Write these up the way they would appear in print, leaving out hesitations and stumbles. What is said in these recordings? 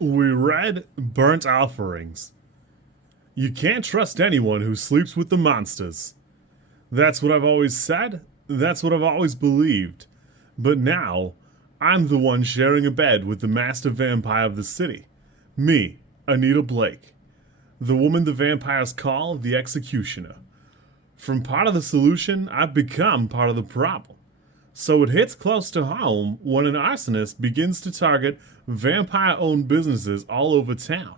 We read Burnt Offerings. You can't trust anyone who sleeps with the monsters. That's what I've always said. That's what I've always believed. But now, I'm the one sharing a bed with the master vampire of the city. Me, Anita Blake. The woman the vampires call the executioner. From part of the solution, I've become part of the problem. So it hits close to home when an arsonist begins to target vampire owned businesses all over town.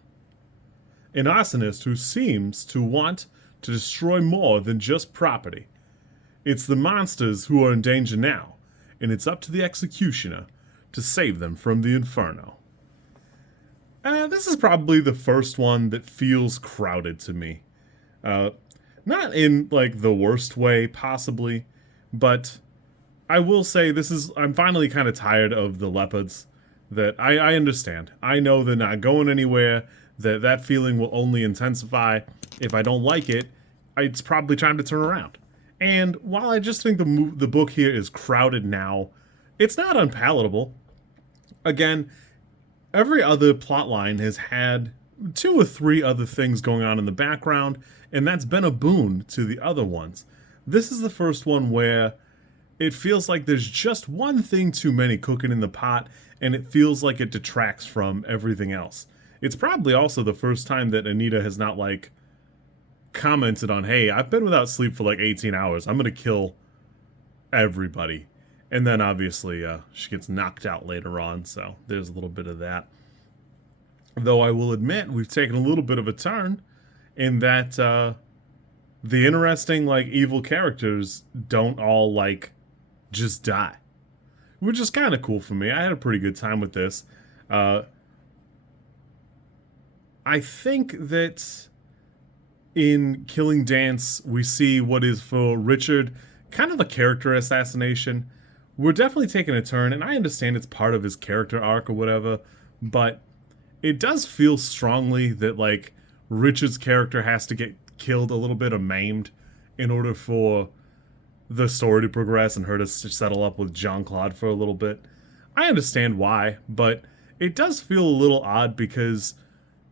An arsonist who seems to want to destroy more than just property. It's the monsters who are in danger now, and it's up to the executioner to save them from the inferno. This is probably the first one that feels crowded to me. Not in like the worst way, possibly, but I will say I'm finally kind of tired of the leopards. That I understand. I know they're not going anywhere. That feeling will only intensify. If I don't like it, it's probably time to turn around. And while I just think the book here is crowded now, it's not unpalatable. Again, every other plotline has had 2 or 3 other things going on in the background, and that's been a boon to the other ones. This is the first one where it feels like there's just one thing too many cooking in the pot, and it feels like it detracts from everything else. It's probably also the first time that Anita has not, like, commented on, hey, I've been without sleep for like 18 hours. I'm gonna kill everybody. And then obviously she gets knocked out later on, so there's a little bit of that. Though I will admit, we've taken a little bit of a turn in that the interesting, like, evil characters don't all, like, just die. Which is kind of cool for me. I had a pretty good time with this. I think that in Killing Dance, we see what is for Richard kind of a character assassination. We're definitely taking a turn, and I understand it's part of his character arc or whatever, but it does feel strongly that, like, Richard's character has to get killed a little bit or maimed in order for the story to progress and her to settle up with Jean-Claude for a little bit. I understand why, but it does feel a little odd because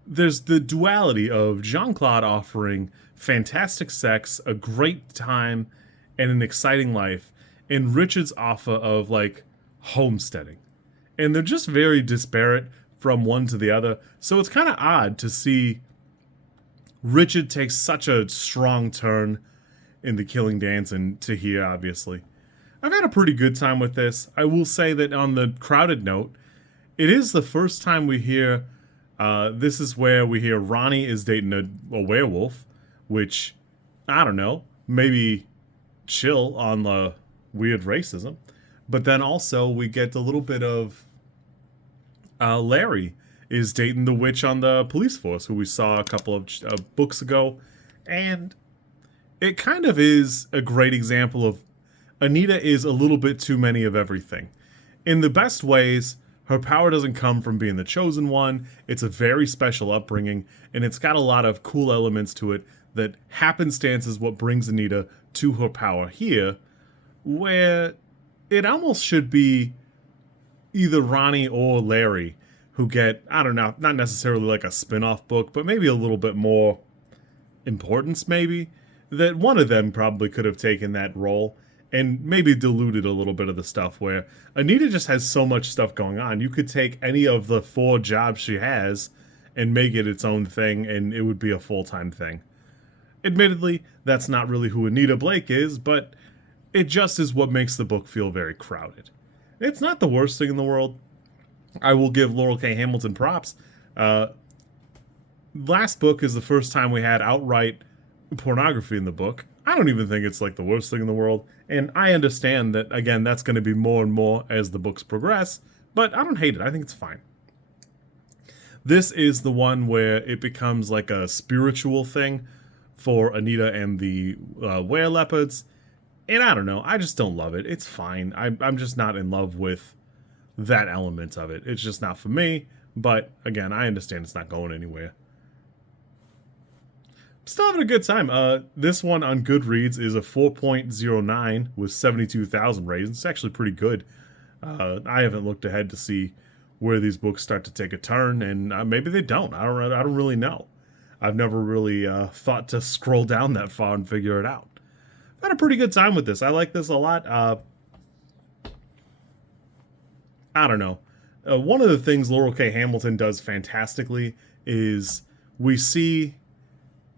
there's the duality of Jean-Claude offering fantastic sex, a great time, and an exciting life, and Richard's offer of, like, homesteading. And they're just very disparate from one to the other, so it's kind of odd to see Richard take such a strong turn in the Killing Dance and to here, obviously. I've had a pretty good time with this. I will say that on the crowded note, it is the first time we hear, this is where we hear Ronnie is dating a werewolf, which, I don't know, maybe chill on the weird racism. But then also we get a little bit of Larry is dating the witch on the police force, who we saw a couple of books ago. And it kind of is a great example of Anita is a little bit too many of everything. In the best ways, her power doesn't come from being the chosen one. It's a very special upbringing, and it's got a lot of cool elements to it that happenstance is what brings Anita to her power here, where it almost should be either Ronnie or Larry who get, I don't know, not necessarily like a spin-off book, but maybe a little bit more importance, maybe. That one of them probably could have taken that role and maybe diluted a little bit of the stuff where Anita just has so much stuff going on. You could take any of the 4 jobs she has and make it its own thing, and it would be a full-time thing. Admittedly, that's not really who Anita Blake is, but it just is what makes the book feel very crowded. It's not the worst thing in the world. I will give Laurell K. Hamilton props. Last book is the first time we had outright pornography in the book. I don't even think it's like the worst thing in the world, and I understand that, again, that's going to be more and more as the books progress, but I don't hate it. I think it's fine. This is the one where it becomes like a spiritual thing for Anita and the were-leopards, and I don't know, I just don't love it. It's fine. I'm just not in love with that element of it. It's just not for me, but again, I understand it's not going anywhere. Still having a good time. This one on Goodreads is a 4.09 with 72,000 ratings. It's actually pretty good. I haven't looked ahead to see where these books start to take a turn, and maybe they don't. I don't really know. I've never really thought to scroll down that far and figure it out. I've had a pretty good time with this. I like this a lot. I don't know. One of the things Laurell K. Hamilton does fantastically is we see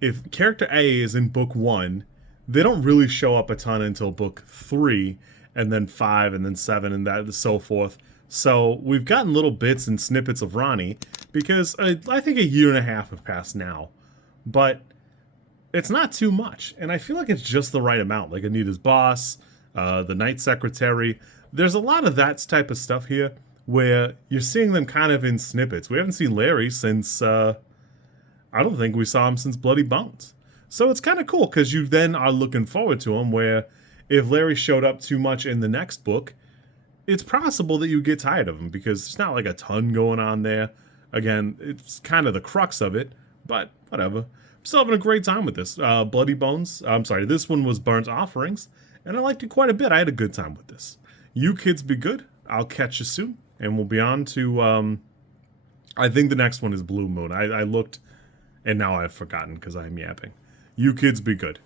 if character A is in book 1, they don't really show up a ton until book 3, and then 5, and then 7, and that and so forth. So we've gotten little bits and snippets of Ronnie, because I think a year and a half have passed now. But it's not too much, and I feel like it's just the right amount. Like Anita's boss, the night secretary. There's a lot of that type of stuff here, where you're seeing them kind of in snippets. We haven't seen Larry since, I don't think we saw him since Bloody Bones. So it's kind of cool, because you then are looking forward to him, where if Larry showed up too much in the next book, it's possible that you get tired of him, because there's not like a ton going on there. Again, it's kind of the crux of it, but whatever. I'm still having a great time with this. Bloody Bones, I'm sorry, this one was Burnt Offerings, and I liked it quite a bit. I had a good time with this. You kids be good. I'll catch you soon, and we'll be on to, I think the next one is Blue Moon. I looked, and now I've forgotten because I'm yapping. You kids be good.